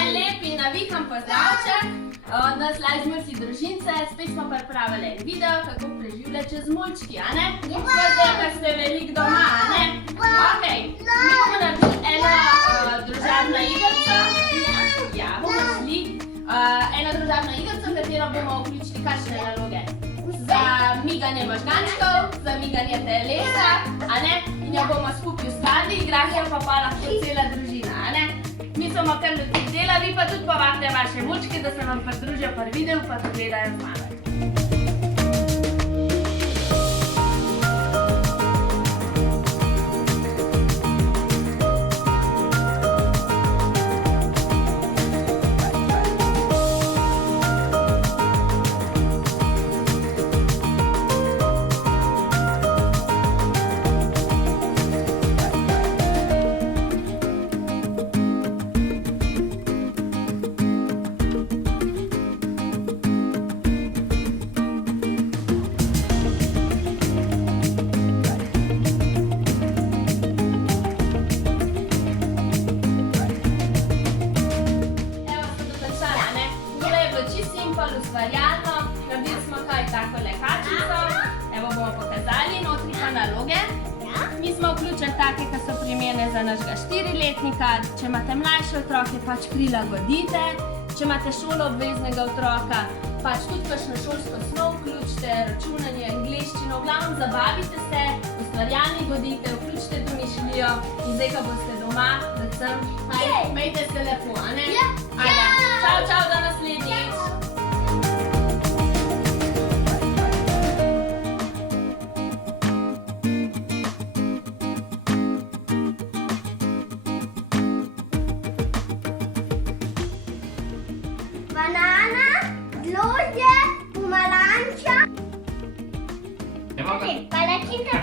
En lep in navihan pozdravček od nas Lajzmurci družince. Spet smo pripravili en video, kako preživljati čez mulčki, a ne? Zdaj pa ste veliko doma, a ne? Okej, mi bomo naredili eno družabno igrico. Ja, bomo šli. Eno družabno igrico, v katero bomo vključili kakšne naloge. Za miganje možgančkov, za miganje telesa, a ne? In jo bomo skupaj ustvarili, igrajo pa lahko cela družina, a ne? Mi smo kar ljudi dela, vi pa tudi povabite vaše mulčke, da se vam pridružijo pri videu, pa tudi gledajo z mano. Ustvarjalno, naredili smo kaj takole kačico, evo bomo pokazali, notri pa naloge. Mi smo vključili take, ki so primerne za našega 4-letnika, če imate mlajše otroke, pač prilagodite, če imate šoloobveznega otroka, pač tudi kakšno šolsko snov vključite, računanje, angleščino, v glavnem zabavite se, ustvarjalni bodite, vključite domišljijo in zdaj, ko boste doma, predvsem, imejte se lepo, a ne? Ajde, čau, do naslednjič! Banana, grozdje, pomaranča. Palačinka.